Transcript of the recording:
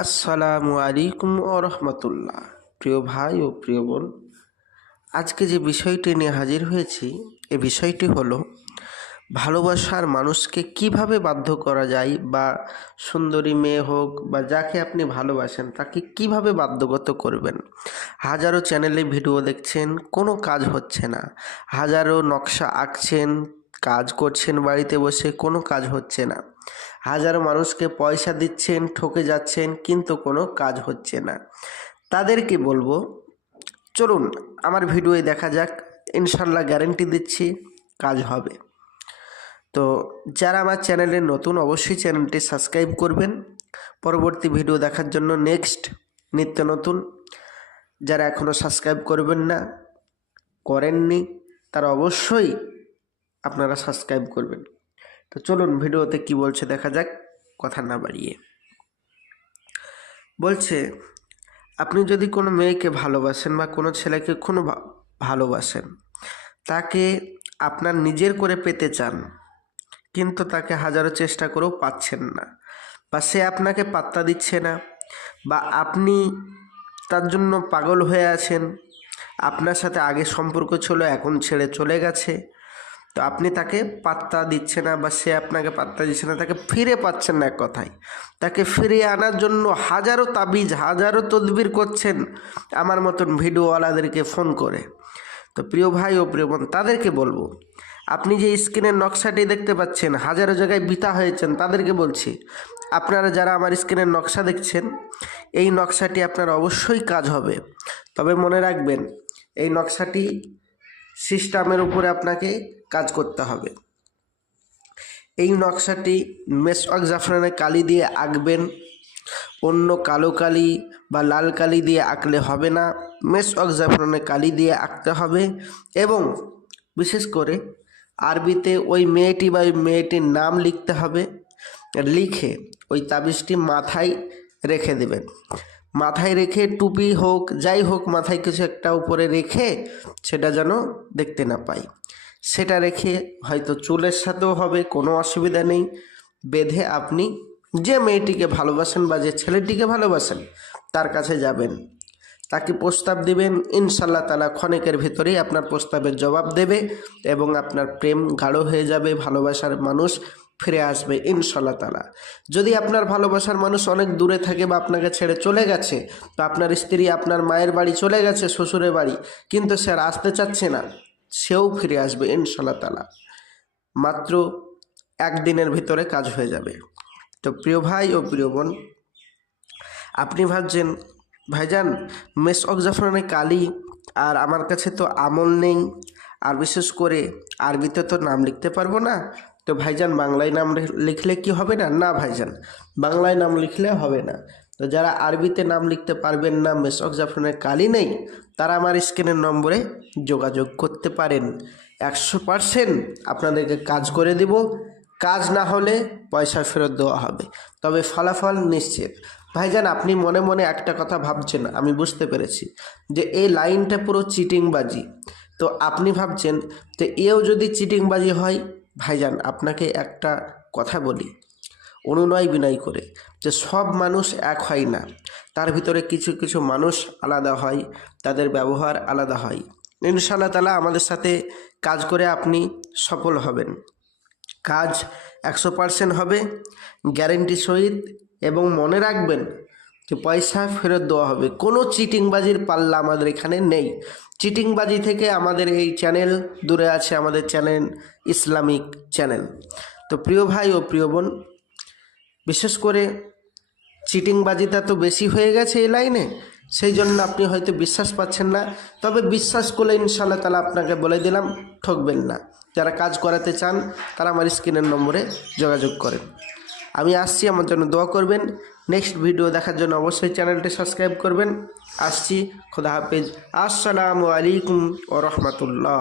আসসালামু আলাইকুম ও রহমতুল্লাহ। প্রিয় ভাই ও প্রিয় বোন, আজকে যে বিষয়টি নিয়ে হাজির হয়েছি, এ বিষয়টি হলো ভালোবাসার মানুষকে কিভাবে বাধ্য করা যায়, বা সুন্দরী মেয়ে হোক বা যাকে আপনি ভালোবাসেন তাকে কিভাবে বাধ্যগত করবেন। হাজারো চ্যানেলে ভিডিও দেখছেন, কোনো কাজ হচ্ছে না। হাজারো নকশা আঁকছেন, কাজ করছেন বাড়িতে বসে, কোনো কাজ হচ্ছে না। হাজারো মানুষকে পয়সা দিচ্ছেন, ঠকে যাচ্ছেন, কিন্তু কোনো কাজ হচ্ছে না। তাদেরকে বলবো, চলুন আমার ভিডিওয়ে দেখা যাক, ইনশাল্লাহ গ্যারেন্টি দিচ্ছি কাজ হবে। তো যারা আমার চ্যানেলে নতুন, অবশ্যই চ্যানেলটি সাবস্ক্রাইব করবেন পরবর্তী ভিডিও দেখার জন্য, নেক্সট নিত্য নতুন। যারা এখনও সাবস্ক্রাইব করবেন না, করেননি, তারা অবশ্যই আপনারা সাবস্ক্রাইব করবেন। তো চলুন ভিডিওতে কি বলছে দেখা যাক, কথা না বাড়িয়ে। বলছে, আপনি যদি কোনো মেয়েকে ভালোবাসেন বা কোনো ছেলেকে ভালোবাসেন, তাকে আপনার নিজের করে পেতে চান, কিন্তু তাকে হাজারো চেষ্টা করেও পাচ্ছেন না, বা সে আপনাকে পাত্তা দিচ্ছে না, বা আপনি তার জন্য পাগল হয়ে আছেন। আপনার সাথে আগে সম্পর্ক ছিল, এখন ছেড়ে চলে গেছে, তো আপনি তাকে পাত্তা দিচ্ছে না, বা সে আপনাকে পাত্তা দিচ্ছে না, তাকে ফিরে পাচ্ছেন না। এক কথায় তাকে ফিরিয়ে আনার জন্য হাজারো তাবিজ, হাজারো তদবির করছেন আমার মতন ভিডিওওয়ালাদেরকে ফোন করে। তো প্রিয় ভাই ও প্রিয় বোন, তাদেরকে বলবো, আপনি যে স্ক্রিনের নকশাটি দেখতে পাচ্ছেন, হাজারো জায়গায় বিতা হয়েছেন, তাদেরকে বলছি, আপনারা যারা আমার স্ক্রিনের নকশা দেখছেন, এই নকশাটি আপনার অবশ্যই কাজ হবে। তবে মনে রাখবেন, এই নকশাটি সিস্টেমের উপরে আপনাকে কাজ করতে হবে। এই নকশাটি মেসওয়াক জাফরানের কালি দিয়ে আঁকবেন, অন্য কালো কালি বা লাল কালি দিয়ে আঁকলে হবে না। মেসওয়াক জাফরানের কালি দিয়ে আঁকতে হবে, এবং বিশেষ করে আরবিতে ওই মেয়েটি বা ওই মেয়েটির নাম লিখতে হবে। লিখে ওই তাবিজটি মাথায় রেখে দেবেন। মাথায় রেখে টুপি হোক, যাই হোক, মাথায় কিছু একটা উপরে রেখে, সেটা যেন দেখতে না পাই, সেটা রেখে হয়তো চুলের সাথেও হবে, কোনো অসুবিধা নেই, বেঁধে আপনি যে মেয়েটিকে ভালোবাসেন বা যে ছেলেটিকে ভালোবাসেন তার কাছে যাবেন, তাকে প্রস্তাব দিবেন। ইনশাল্লাহ তাআলা ক্ষণিকের ভিতরেই আপনার প্রস্তাবের জবাব দেবে, এবং আপনার প্রেম গাঢ় হয়ে যাবে, ভালোবাসার মানুষ ফিরে আসবে ইনশাল্লাহ তাআলা। যদি আপনার ভালোবাসার মানুষ অনেক দূরে থাকে বা আপনাকে ছেড়ে চলে গেছে, বা আপনার স্ত্রী আপনার মায়ের বাড়ি চলে গেছে, শ্বশুরের বাড়ি, কিন্তু সে আর আসতে চাচ্ছে না, সেও ফিরে আসবে ইনশাল্লাহ তাআলা। মাত্র একদিনের ভিতরে কাজ হয়ে যাবে। তো প্রিয় ভাই ও প্রিয় বোন, আপনি ভাবছেন, ভাইজান মেসওয়াক জাফরানের কালি আর আমার কাছে তো আমল নেই, আর বিশেষ করে আরবিতে তো নাম লিখতে পারবো না, তো ভাইজান বাংলায় নাম লিখলে কি হবে না? না ভাইজান, বাংলায় নাম লিখলে হবে না। তো যারা আরবিতে নাম লিখতে পারবেন না, মেসওয়াক জাফরানের কালি নেই, তারা আমার স্ক্রিনের নম্বরে যোগাযোগ করতে পারেন। 100% আপনাদেরকে কাজ করে দিব। কাজ না হলে পয়সা ফেরত দেওয়া হবে, তবে ফলাফল নিশ্চিত। ভাইজান, আপনি মনে মনে একটা কথা ভাবছেন, আমি বুঝতে পেরেছি, যে এই লাইনটা পুরো চিটিংবাজি। তো আপনি ভাবছেন যে এও যদি চিটিংবাজি হয়, ভাইজান আপনাকে একটা কথা বলি অনুনয় বিনয় করে, যে সব মানুষ এক হয় না, তার ভিতরে কিছু কিছু মানুষ আলাদা হয়, তাদের ব্যবহার আলাদা হয়। ইনশাআল্লাহ তাআলা আমাদের সাথে কাজ করে আপনি সফল হবেন। কাজ 100% হবে, গ্যারেন্টি সহিত, এবং মনে রাখবেন যে পয়সা ফেরত দেওয়া হবে। কোনো চিটিংবাজির পাল্লা আমাদের এখানে নেই। চিটিংবাজি থেকে আমাদের এই চ্যানেল দূরে আছে, আমাদের চ্যানেল ইসলামিক চ্যানেল। তো প্রিয় ভাই ও প্রিয় বোন, বিশেষ করে চিটিংবাজিটা তো বেশি হয়ে গেছে এই লাইনে, সেই জন্য আপনি হয়তো বিশ্বাস পাচ্ছেন না। তবে বিশ্বাস করলে ইনশাআল্লাহ তাআলা আপনাকে বলে দিলাম, ঠকবেন না। যারা কাজ করাতে চান তারা আমার স্ক্রিনের নম্বরে যোগাযোগ করেন। আমি আসছি, আমার জন্য দোয়া করবেন। নেক্সট ভিডিও দেখার জন্য অবশ্যই চ্যানেলটি সাবস্ক্রাইব করবেন। আসছি, খোদা হাফেজ। আসসালামু আলাইকুম ওয়া রাহমাতুল্লাহ।